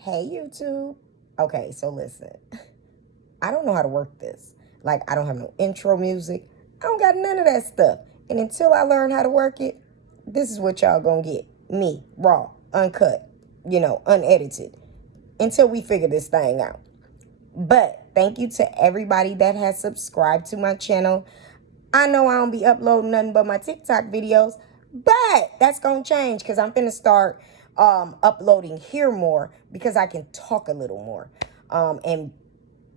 Hey, YouTube. Okay, so listen. I don't know how to work this. Like, I don't have no intro music. I don't got none of that stuff. And until I learn how to work it, this is what y'all gonna get. Me, raw, uncut, unedited. Until we figure this thing out. But thank you to everybody that has subscribed to my channel. I know I don't be uploading nothing but my TikTok videos, but that's gonna change because I'm finna start uploading here more because I can talk a little more and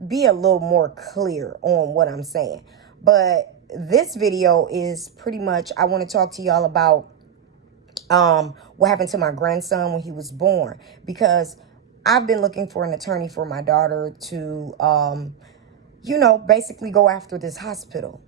be a little more clear on what I'm saying. But this video is pretty much, I want to talk to y'all about what happened to my grandson when he was born, because I've been looking for an attorney for my daughter to basically go after this hospital,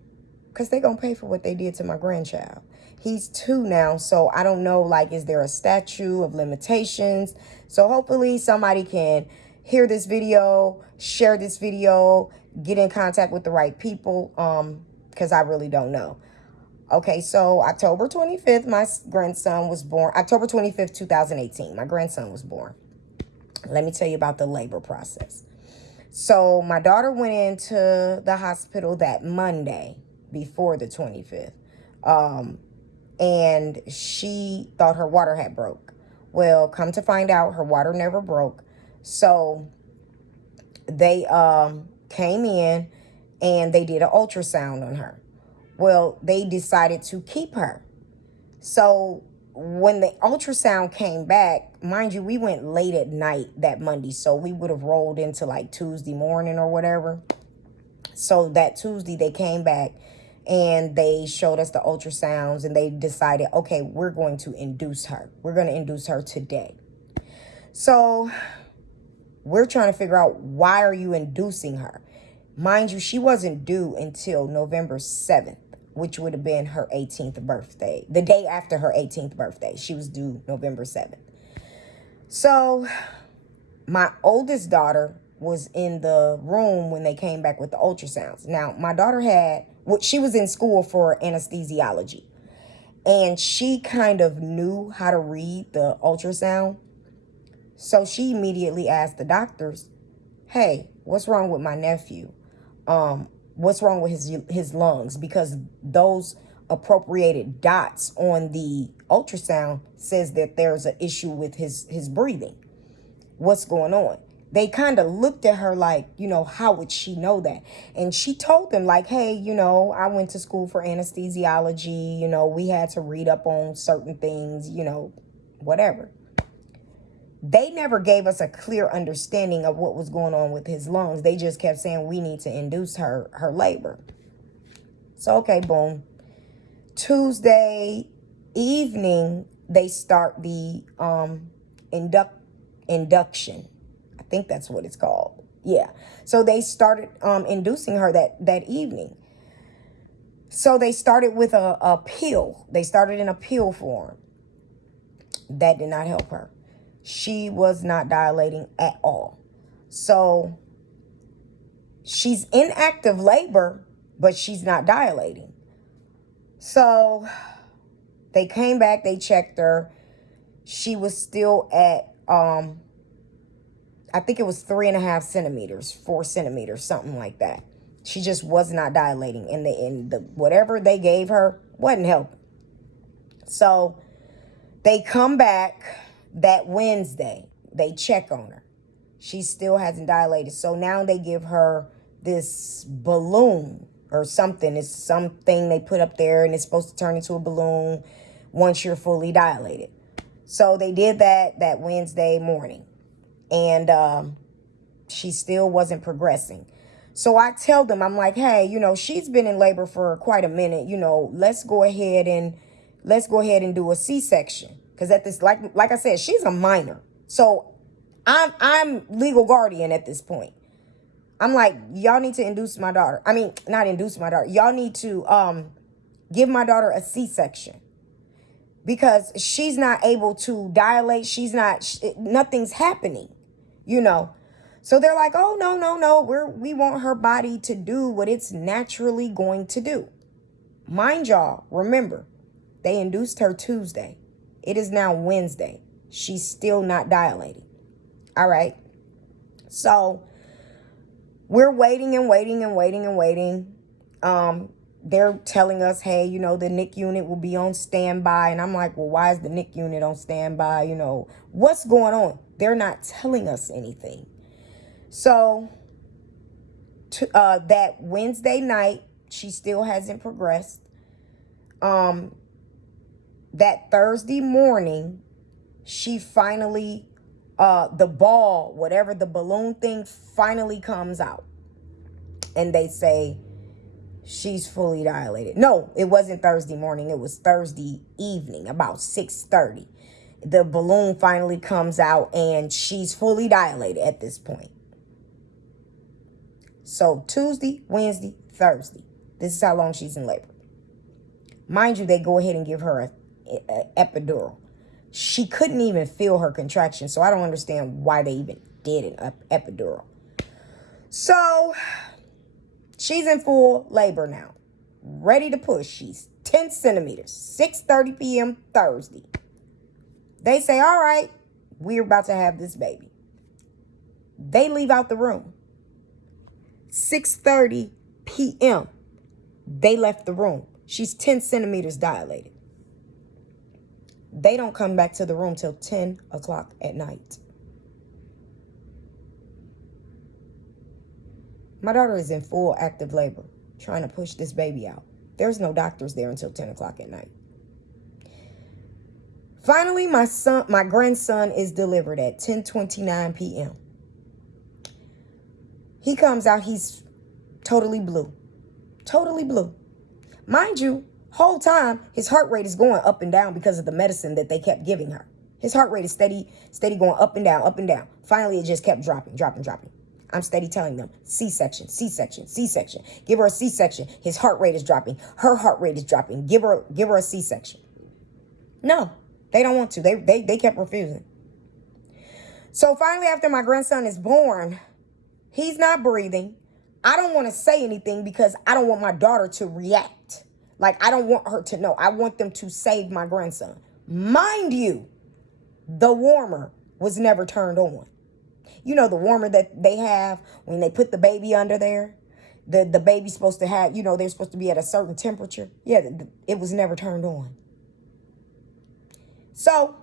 because they're going to pay for what they did to my grandchild. He's 2 now, so I don't know, like, is there a statute of limitations? So hopefully somebody can hear this video, share this video, get in contact with the right people, because I really don't know. Okay, so October 25th, my grandson was born. October 25th, 2018, my grandson was born. Let me tell you about the labor process. So my daughter went into the hospital that Monday before the 25th. And she thought her water had broke. Well, come to find out, her water never broke. So they came in and they did an ultrasound on her. Well, they decided to keep her. So when the ultrasound came back, mind you, we went late at night that Monday, so we would have rolled into like Tuesday morning or whatever. So that Tuesday they came back and they showed us the ultrasounds and they decided, okay, we're going to induce her. We're going to induce her today. So we're trying to figure out, why are you inducing her? Mind you, she wasn't due until November 7th, which would have been her 18th birthday. The day after her 18th birthday, she was due November 7th. So my oldest daughter was in the room when they came back with the ultrasounds. Now, my daughter she was in school for anesthesiology, and she kind of knew how to read the ultrasound. So she immediately asked the doctors, hey, what's wrong with my nephew? What's wrong with his lungs? Because those appropriated dots on the ultrasound says that there's an issue with his breathing. What's going on? They kind of looked at her like, how would she know that? And she told them like, hey, I went to school for anesthesiology. We had to read up on certain things, whatever. They never gave us a clear understanding of what was going on with his lungs. They just kept saying, we need to induce her labor. So, okay, boom. Tuesday evening, they start the induction. I think that's what it's called. Yeah. So they started inducing her that evening. So they started with a pill. They started in a pill form. That did not help her. She was not dilating at all. So she's in active labor, but she's not dilating. So they came back, they checked her. She was still at, I think it was 3.5 centimeters, 4 centimeters, something like that. She just was not dilating, and the whatever they gave her wasn't helping. So they come back that Wednesday. They check on her. She still hasn't dilated. So now they give her this balloon or something. It's something they put up there, and it's supposed to turn into a balloon once you're fully dilated. So they did that Wednesday morning, and she still wasn't progressing. So I tell them, I'm like, hey, she's been in labor for quite a minute. Let's go ahead and do a C-section. Because at this, like I said, she's a minor. So I'm legal guardian at this point. I'm like, y'all need to induce my daughter. I mean, not induce my daughter. Y'all need to give my daughter a C-section. Because she's not able to dilate. Nothing's happening, So they're like, oh, no. We want her body to do what it's naturally going to do. Mind y'all, remember, they induced her Tuesday. It is now Wednesday. She's still not dilating. All right. So we're waiting and waiting and waiting and waiting. They're telling us, hey, the NIC unit will be on standby. And I'm like, well, why is the NIC unit on standby? What's going on? They're not telling us anything. So that Wednesday night, she still hasn't progressed. That Thursday morning, she finally, the ball, whatever the balloon thing, finally comes out. And they say she's fully dilated. No, it wasn't Thursday morning. It was Thursday evening, about 6:30. The balloon finally comes out and she's fully dilated at this point. So Tuesday, Wednesday, Thursday. This is how long she's in labor. Mind you, they go ahead and give her a epidural. She couldn't even feel her contraction, so I don't understand why they even did an epidural. So she's in full labor now, ready to push. She's 10 centimeters, 6:30 p.m. Thursday. They say, all right, we're about to have this baby. They leave out the room. 6:30 p.m. They left the room. She's 10 centimeters dilated. They don't come back to the room till 10 o'clock at night. My daughter is in full active labor, trying to push this baby out. There's no doctors there until 10 o'clock at night. Finally, my grandson is delivered at 10:29 p.m. He comes out, he's totally blue. Totally blue. Mind you, whole time, his heart rate is going up and down because of the medicine that they kept giving her. His heart rate is steady going up and down, up and down. Finally, it just kept dropping. I'm steady telling them, C-section, C-section, C-section. Give her a C-section. His heart rate is dropping. Her heart rate is dropping. Give her a C-section. No, they don't want to. They kept refusing. So finally, after my grandson is born, he's not breathing. I don't want to say anything because I don't want my daughter to react. Like, I don't want her to know. I want them to save my grandson. Mind you, the warmer was never turned on. You know, the warmer that they have when they put the baby under there. The baby's supposed to have, they're supposed to be at a certain temperature. Yeah, it was never turned on. So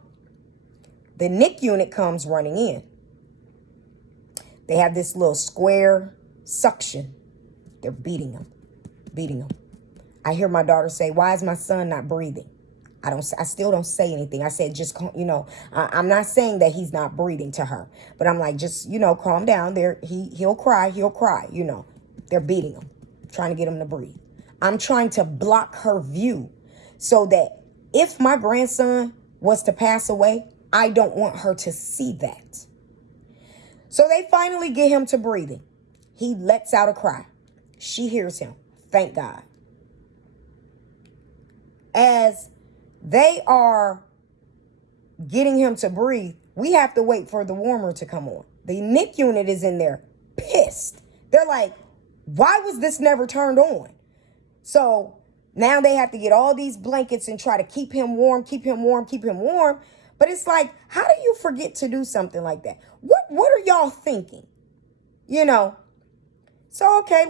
the NIC unit comes running in. They have this little square suction. They're beating him. I hear my daughter say, why is my son not breathing? I still don't say anything. I said, just, I'm not saying that he's not breathing to her, but I'm like, just, calm down there. He'll cry. They're beating him, trying to get him to breathe. I'm trying to block her view so that if my grandson was to pass away, I don't want her to see that. So they finally get him to breathing. He lets out a cry. She hears him. Thank God. As they are getting him to breathe, we have to wait for the warmer to come on. The NIC unit is in there pissed. They're like, why was this never turned on? So now they have to get all these blankets and try to keep him warm. But it's like, how do you forget to do something like that? What are y'all thinking? So, okay,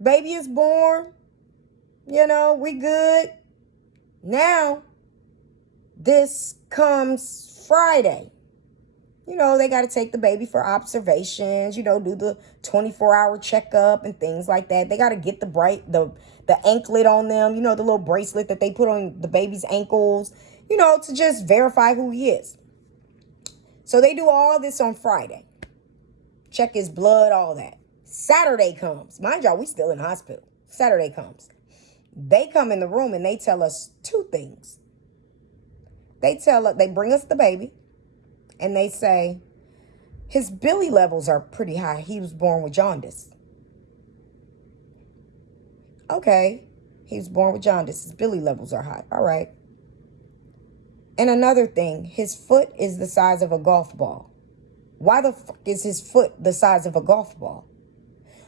baby is born. We good. Now, this comes Friday. They got to take the baby for observations, do the 24-hour checkup and things like that. They got to get the anklet on them, the little bracelet that they put on the baby's ankles, to just verify who he is. So they do all this on Friday. Check his blood, all that. Saturday comes. Mind y'all, we still in the hospital. Saturday comes. They come in the room and they tell us two things. They bring us the baby and they say, his Billy levels are pretty high. He was born with jaundice. Okay. He was born with jaundice. His Billy levels are high. All right. And another thing, his foot is the size of a golf ball. Why the fuck is his foot the size of a golf ball?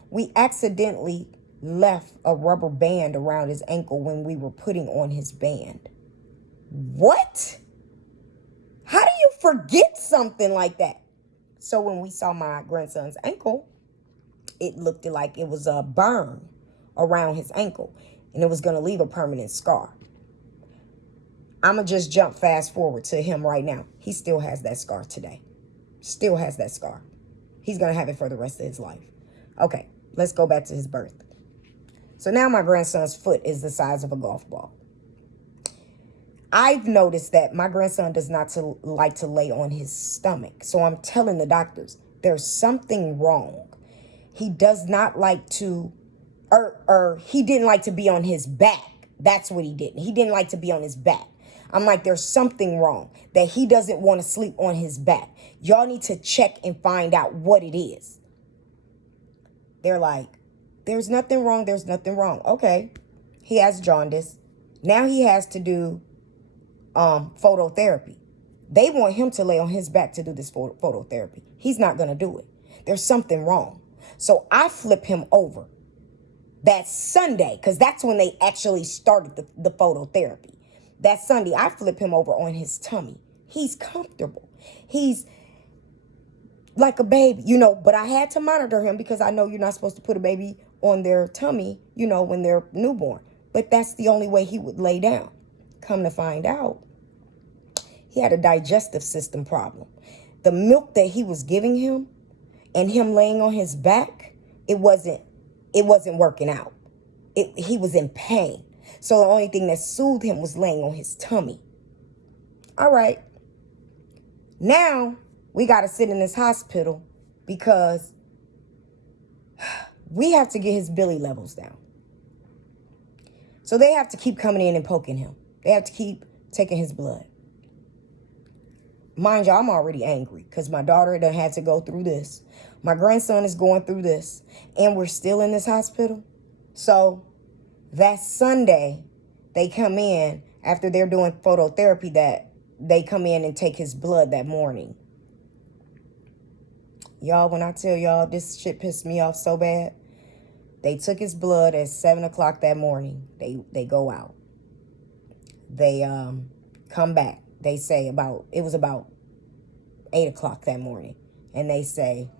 We accidentally left a rubber band around his ankle when we were putting on his band. What? How do you forget something like that? So when we saw my grandson's ankle, it looked like it was a burn around his ankle, and it was going to leave a permanent scar. I'm going to just jump fast forward to him right now. He still has that scar today. Still has that scar. He's going to have it for the rest of his life. Okay, let's go back to his birth. So now my grandson's foot is the size of a golf ball. I've noticed that my grandson does not like to lay on his stomach. So I'm telling the doctors, there's something wrong. He does not like to, or he didn't like to be on his back. That's what he didn't. He didn't like to be on his back. I'm like, there's something wrong, that he doesn't want to sleep on his back. Y'all need to check and find out what it is. They're like, there's nothing wrong. There's nothing wrong. Okay. He has jaundice. Now he has to do phototherapy. They want him to lay on his back to do this phototherapy. He's not going to do it. There's something wrong. So I flip him over that Sunday, because that's when they actually started the phototherapy. That Sunday, I flip him over on his tummy. He's comfortable. He's like a baby, but I had to monitor him because I know you're not supposed to put a baby on their tummy, when they're newborn. But that's the only way he would lay down. Come to find out, he had a digestive system problem. The milk that he was giving him and him laying on his back, it wasn't working out. He was in pain. So the only thing that soothed him was laying on his tummy. All right. Now we got to sit in this hospital because we have to get his Billy levels down. So they have to keep coming in and poking him. They have to keep taking his blood. Mind you, I'm already angry because my daughter done had to go through this. My grandson is going through this, and we're still in this hospital. So that Sunday, they come in after they're doing phototherapy, that they come in and take his blood that morning. Y'all, when I tell y'all this shit pissed me off so bad, they took his blood at 7 o'clock that morning. They go out. They come back. They say it was about 8 o'clock that morning. And they say,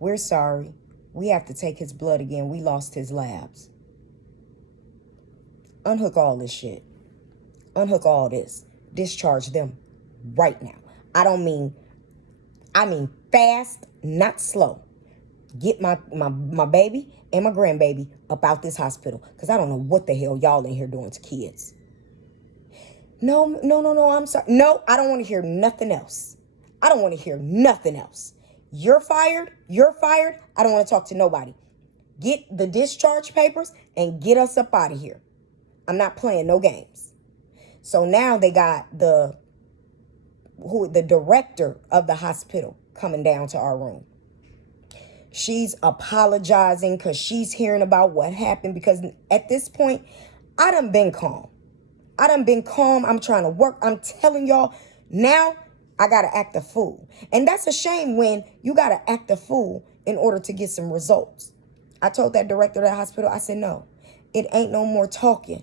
we're sorry. We have to take his blood again. We lost his labs. Unhook all this shit. Unhook all this. Discharge them right now. I mean fast, not slow. Get my baby and my grandbaby up out this hospital, because I don't know what the hell y'all in here doing to kids. No, I'm sorry. No, I don't want to hear nothing else. I don't want to hear nothing else. You're fired. I don't want to talk to nobody. Get the discharge papers and get us up out of here. I'm not playing no games. So now they got the director of the hospital coming down to our room. She's apologizing because she's hearing about what happened, because at this point, I done been calm. I'm trying to work. I'm telling y'all, now I got to act a fool. And that's a shame when you got to act a fool in order to get some results. I told that director of the hospital, I said, no, it ain't no more talking.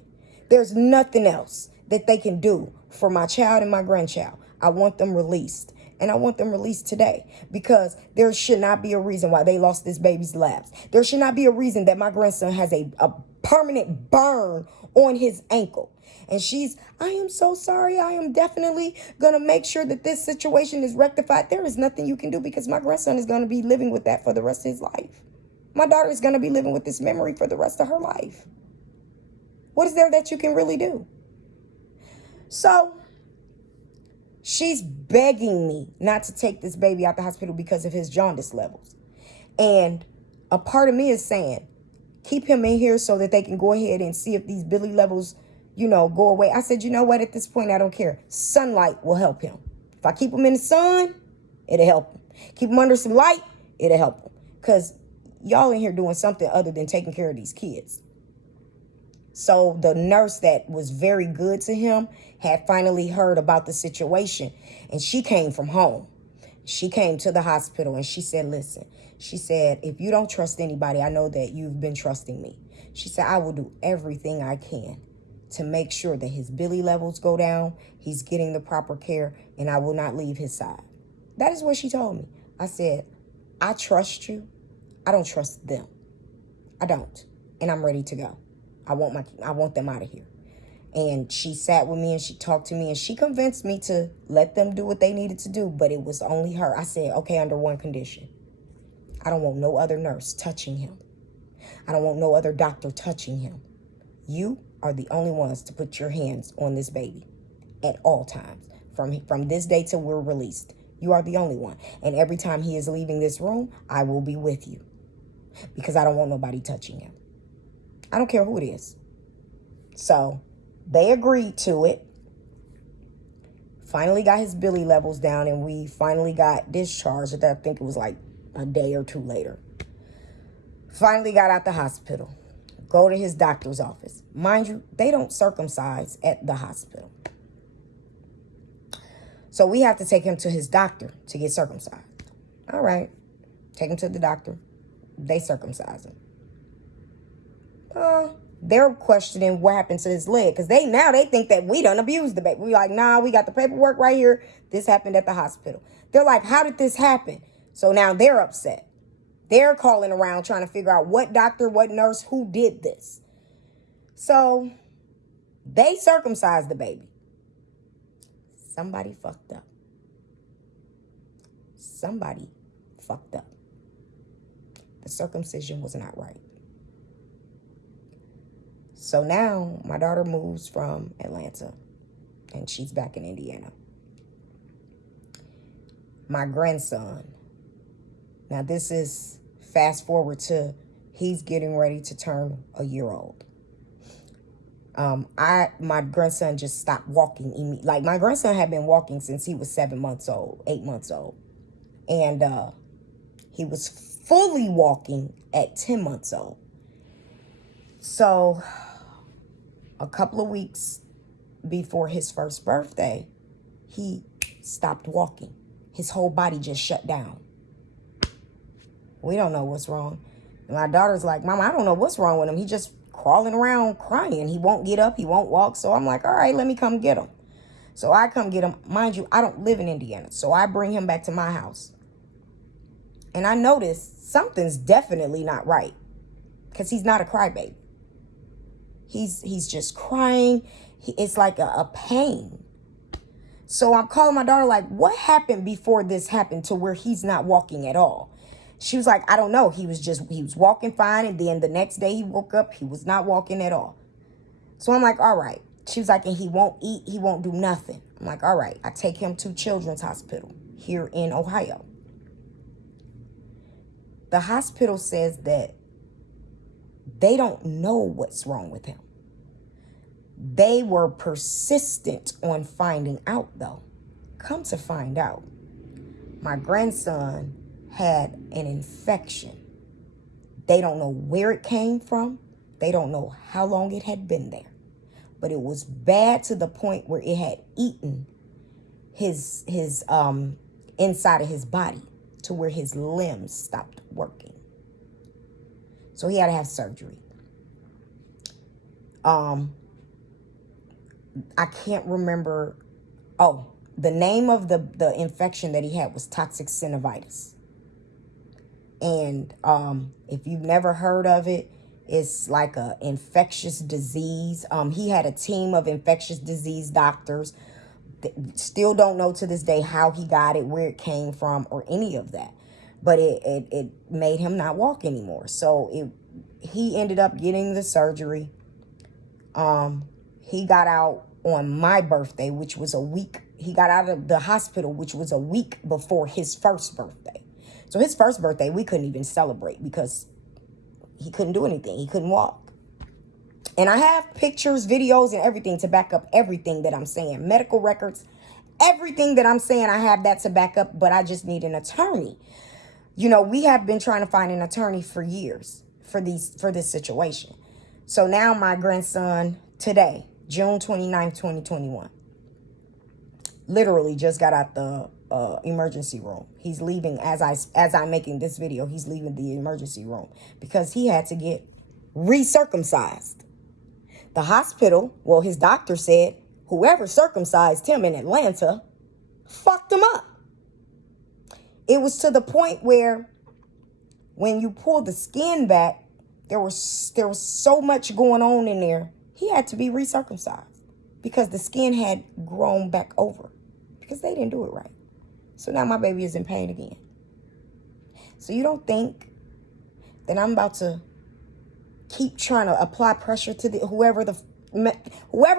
There's nothing else that they can do for my child and my grandchild. I want them released. And I want them released today, because there should not be a reason why they lost this baby's labs. There should not be a reason that my grandson has a permanent burn on his ankle. And I am so sorry. I am definitely going to make sure that this situation is rectified. There is nothing you can do, because my grandson is going to be living with that for the rest of his life. My daughter is going to be living with this memory for the rest of her life. What is there that you can really do? So she's begging me not to take this baby out the hospital because of his jaundice levels. And a part of me is saying, keep him in here so that they can go ahead and see if these Billy levels, go away. I said, you know what? At this point, I don't care. Sunlight will help him. If I keep him in the sun, it'll help him. Keep him under some light, it'll help him. Because y'all in here doing something other than taking care of these kids. So the nurse that was very good to him had finally heard about the situation, and she came from home. She came to the hospital and she said, listen, she said, if you don't trust anybody, I know that you've been trusting me. She said, I will do everything I can to make sure that his Billy levels go down, he's getting the proper care, and I will not leave his side. That is what she told me. I said, I trust you. I don't trust them. I don't. And I'm ready to go. I want them out of here. And she sat with me and she talked to me and she convinced me to let them do what they needed to do. But it was only her. I said, okay, under one condition. I don't want no other nurse touching him. I don't want no other doctor touching him. You are the only ones to put your hands on this baby at all times. From this day till we're released. You are the only one. And every time he is leaving this room, I will be with you. Because I don't want nobody touching him. I don't care who it is. So they agreed to it. Finally got his Billy levels down and we finally got discharged. I think it was like a day or two later. Finally got out the hospital. Go to his doctor's office. Mind you, they don't circumcise at the hospital. So we have to take him to his doctor to get circumcised. All right. Take him to the doctor. They circumcise him. They're questioning what happened to his leg. Because they think that we done abused the baby. We like, nah, we got the paperwork right here. This happened at the hospital. They're like, how did this happen? So now they're upset. They're calling around trying to figure out what doctor, what nurse, who did this. So they circumcised the baby. Somebody fucked up. Somebody fucked up. The circumcision was not right. So now my daughter moves from Atlanta and she's back in Indiana. My grandson. Now this is fast forward to he's getting ready to turn a year old. My grandson just stopped walking. Like my grandson had been walking since he was 7 months old, 8 months old. And he was fully walking at 10 months old. So a couple of weeks before his first birthday, he stopped walking. His whole body just shut down. We don't know what's wrong. And my daughter's like, Mama, I don't know what's wrong with him. He just crawling around crying. He won't get up. He won't walk. So I'm like, all right, let me come get him. So I come get him. Mind you, I don't live in Indiana. So I bring him back to my house. And I noticed something's definitely not right. Because he's not a crybaby. He's just crying. It's like a pain. So I'm calling my daughter like, what happened before this happened to where he's not walking at all? She was like, I don't know. He was walking fine. And then the next day he woke up, he was not walking at all. So I'm like, all right. She was like, and he won't eat. He won't do nothing. I'm like, all right. I take him to Children's Hospital here in Ohio. The hospital says that they don't know what's wrong with him. They were persistent on finding out, though. Come to find out, my grandson had an infection. They don't know where it came from. They don't know how long it had been there. But it was bad to the point where it had eaten his inside of his body to where his limbs stopped working. So he had to have surgery. I can't remember. Oh, the name of the infection that he had was toxic synovitis. And if you've never heard of it, it's like a infectious disease. He had a team of infectious disease doctors. Still don't know to this day how he got it, where it came from, or any of that. But it made him not walk anymore. So he ended up getting the surgery. He got out on my birthday, which was a week. He got out of the hospital, which was a week before his first birthday. So his first birthday, we couldn't even celebrate because he couldn't do anything. He couldn't walk. And I have pictures, videos, and everything to back up everything that I'm saying. Medical records, everything that I'm saying, I have that to back up, but I just need an attorney. You know, we have been trying to find an attorney for years for this situation. So now my grandson today, June 29th, 2021, literally just got out the emergency room. He's leaving as I'm making this video. He's leaving the emergency room because he had to get recircumcised. The hospital, well, his doctor said whoever circumcised him in Atlanta fucked him up. It was to the point where when you pull the skin back, there was so much going on in there. He had to be recircumcised because the skin had grown back over because they didn't do it right. So now my baby is in pain again. So you don't think that I'm about to keep trying to apply pressure to whoever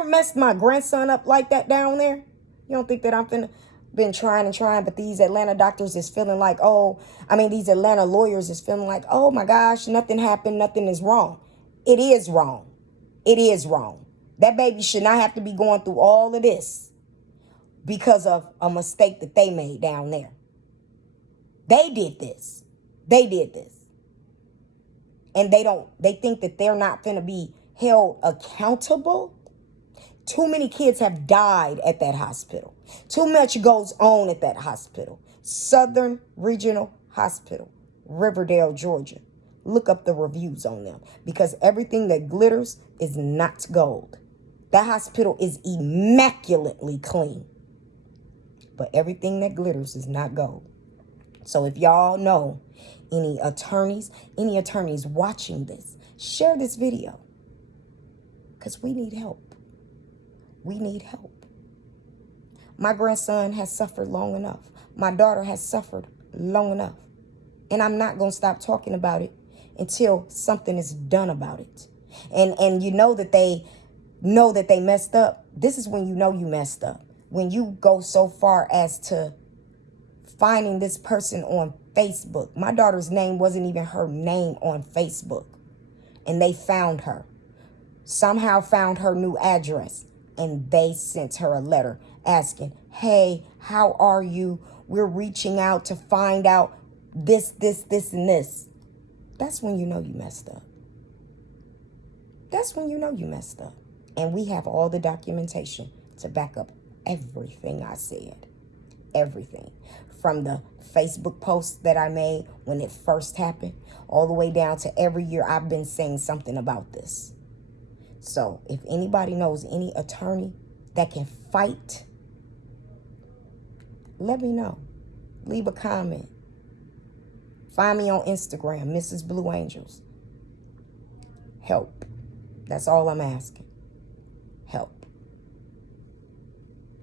messed my grandson up like that down there? You don't think that I'm been trying and trying, but these Atlanta doctors is feeling like, these Atlanta lawyers is feeling like, oh my gosh, nothing happened, nothing is wrong. It is wrong. It is wrong. That baby should not have to be going through all of this because of a mistake that they made down there. They did this. They did this. And they think that they're not going to be held accountable. Too many kids have died at that hospital. Too much goes on at that hospital. Southern Regional Hospital, Riverdale, Georgia. Look up the reviews on them because everything that glitters is not gold. That hospital is immaculately clean, but everything that glitters is not gold. So if y'all know any attorneys watching this, share this video because we need help. We need help. My grandson has suffered long enough. My daughter has suffered long enough. And I'm not going to stop talking about it until something is done about it. And you know that they messed up. This is when you know you messed up. When you go so far as to finding this person on Facebook. My daughter's name wasn't even her name on Facebook. And they found her. Somehow found her new address. And they sent her a letter asking, hey, how are you? We're reaching out to find out this, and this. That's when you know you messed up. That's when you know you messed up. And we have all the documentation to back up everything I said. Everything. From the Facebook post that I made when it first happened, all the way down to every year I've been saying something about this. So if anybody knows any attorney that can fight, let me know. Leave a comment. Find me on Instagram, Mrs. Blue Angels. Help. That's all I'm asking.